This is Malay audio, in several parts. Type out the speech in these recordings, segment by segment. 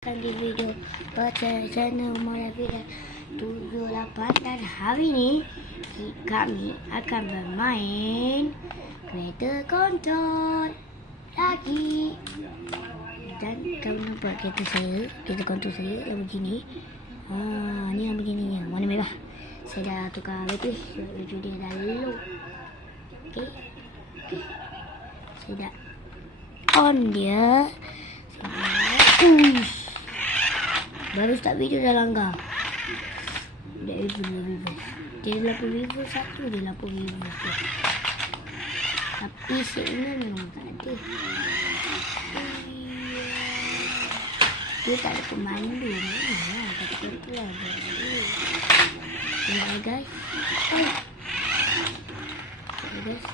Di video channel Moravida 78 dan hari ini kami akan bermain kereta kontrol lagi. Dan kamu nampak kereta kontrol saya yang begini. Ni yang begini yang warna merah. Saya dah tukar bateri, baju dia dah low. Okey. Saya dah on dia. Baru start video dah langgar. Dia lampu river satu, dia lampu river tu. Tapi signal memang tak ada. Dia tak ada pemandu ni. Tapi tu lah. Tengok guys. Tengok guys.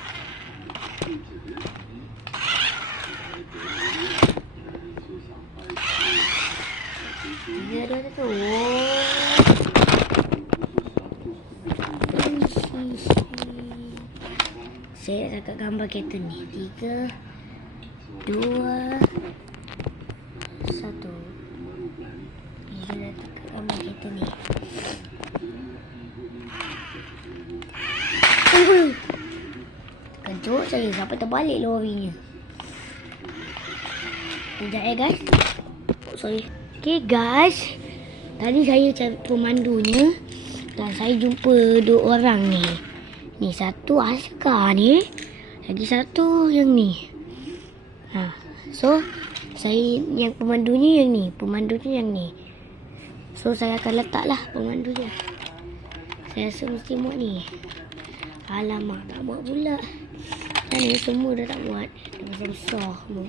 Dia ada tu. Saya akan gambar kereta ni. 3, 2, 1. Saya akan gambar kereta ni. Kejut saya sampai terbalik lorinya. Sekejap guys. Sorry. Okay guys, tadi saya cari pemandunya dan saya jumpa 2 orang ni. Ni satu askar ni, lagi satu yang ni. So saya yang pemandunya yang ni, pemandunya yang ni. So saya akan letaklah pemandunya. Saya rasa mesti muat ni. Alamak, tak muat pula. Dan ni semua dah tak muat. Dah besar-besar semua.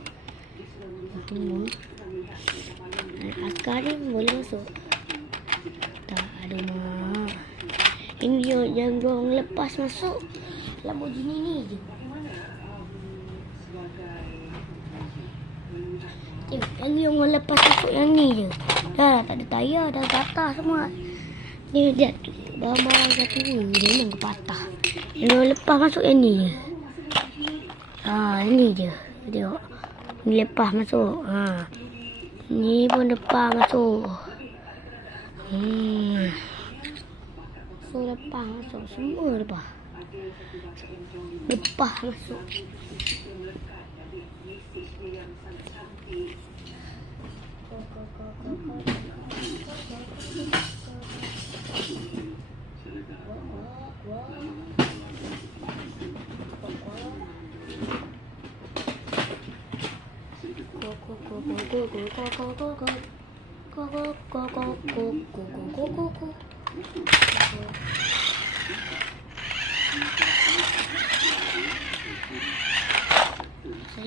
Tunggu. Askar ni boleh masuk. Tak ada mak. Ini dia yang orang lepas masuk Lamborghini ni je. Yang ni orang lepas masuk yang ni je. Dah tak ada tayar, dah patah semua. Ni dia barang satu ni memang patah. Yang orang lepas masuk yang ni je. Ini je. Tengok. Ni lepas masuk. Ni pun depan masuk. So lepas masuk. Semua lepas. Lepas masuk.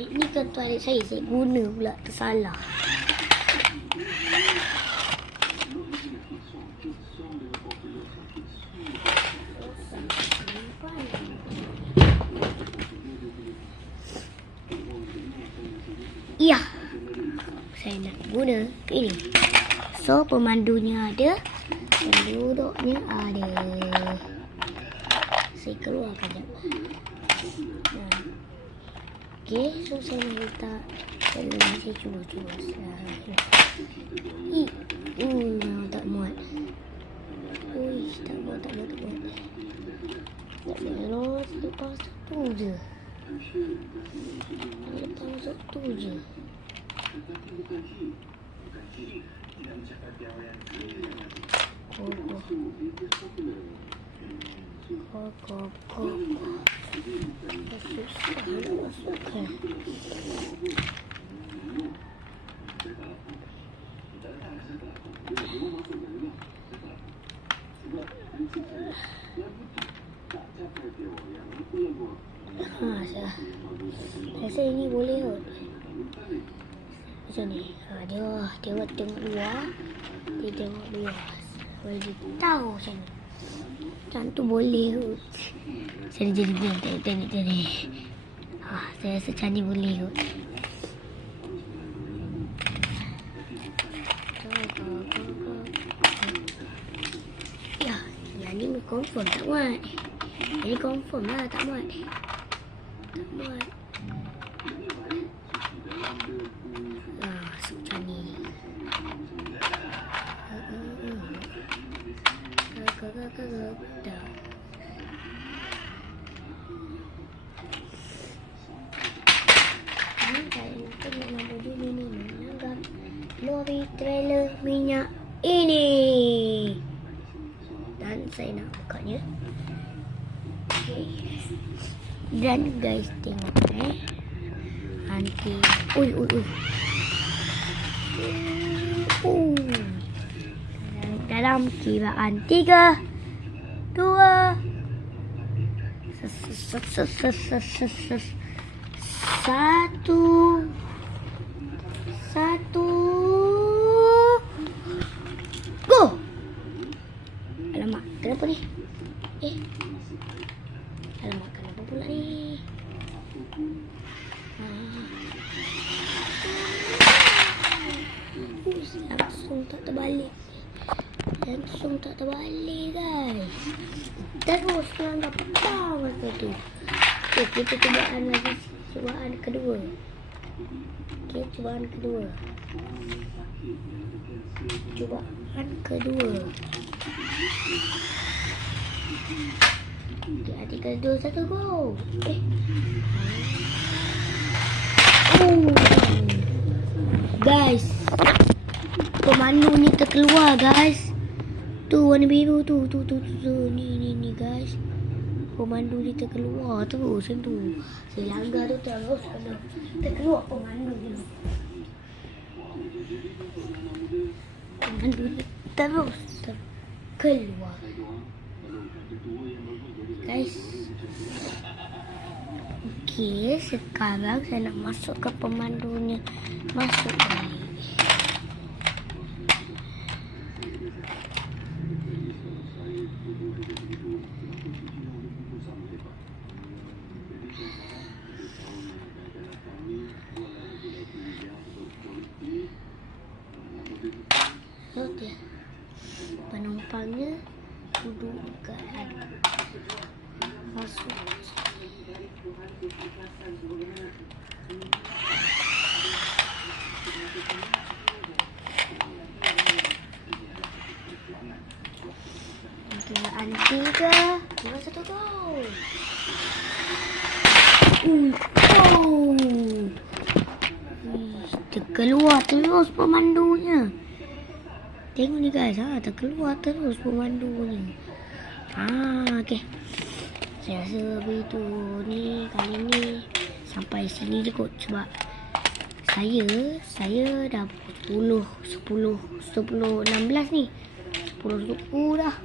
Ini kartu adik saya guna pula tersalah. Ya, saya nak guna ini. So pemandunya ada, penduduknya ada. Saya keluarkan sekejap. Okay, so saya nak letak. Saya cuba. Tak muat. Tak muat. Tak muat. Lepas satu je. Rasa ini boleh kot. Macam ni. Dia tengok luar. Dia tengok luar. Boleh tahu macam ni. Macam tu boleh kot. Saya jadi tengok ni. Saya rasa macam ni boleh kot. Ya, yang ni confirm tak muat. Ini confirm lah tak muat. Tak muat. Macam ni. Dah. Ini saya nak tengok nama dulu ni. Menanggap lori trailer minyak ini. Dan saya nak bukanya. Okay. Dan guys tengok nanti. Ui. Dalam kiraan 3, 2, 1, go! Alamak, kenapa ni? Alamak, kenapa pula ni? Langsung tak terbalik. Guys. Terus melanggar petang masa tu. Okay, kita cubaan lagi. Cubaan kedua. Okay, 3, 2, 1, go. Guys, pemandu ni terkeluar guys. Tu warna biru tu. Ni guys. Pemandu ni terkeluar terus macam tu. Saya langgar tu terus kena terkeluar pemandu ni. Pemandu ni terus terkeluar. Guys. Okey, sekarang saya nak masuk ke pemandunya. Masuk balik. So dia penumpangnya duduk dekat masuk. Kiraan 3, 2, 1, go. Terkeluar terus pemandunya. Tengok ni guys, terkeluar terus pemandunya. Okey. Saya rasa video ni kali ni sampai sini je kot, sebab saya dah 10, 16 ni. 10 suku dah.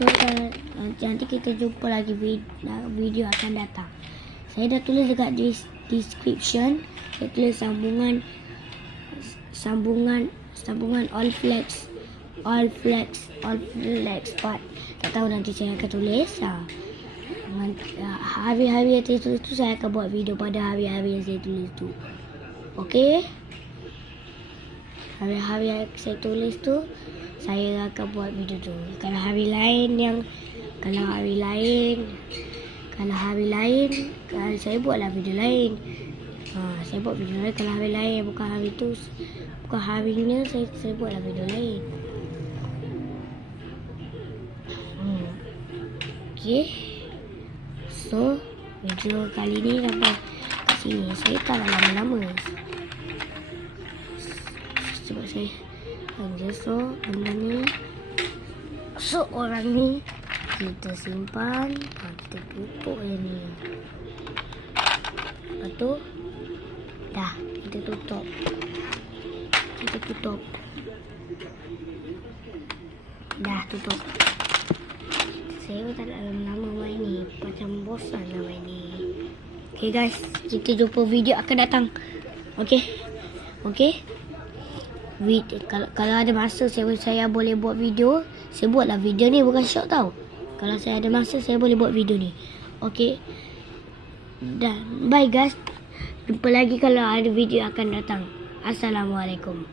So nanti kita jumpa lagi video akan datang. Saya dah tulis dekat description. Saya tulis sambungan all flex part. Tak tahu nanti saya akan tulis. Hari-hari yang saya tulis tu saya akan buat video pada hari-hari yang saya tulis tu. Okey. Hari-hari yang saya tulis tu saya akan buat video tu. Kalau hari lain saya buatlah video lain. Saya buat video lain. Kalau hari lain bukan harinya saya buatlah video lain. Okay. So video kali ni sampai kat sini. Saya tak lama-lama sebab saya so benda ni, so orang ni kita simpan, kita pupuk yang ni. Lepas tu dah kita tutup. Dah tutup. Saya tak nak lama-lama main ni, macam bosan lah main ni. Okay guys, kita jumpa video akan datang. Okay. Kalau ada masa saya boleh buat video, saya buatlah video ni, bukan short tau. Kalau saya ada masa saya boleh buat video ni. Okay. Dan bye guys. Jumpa lagi kalau ada video akan datang. Assalamualaikum.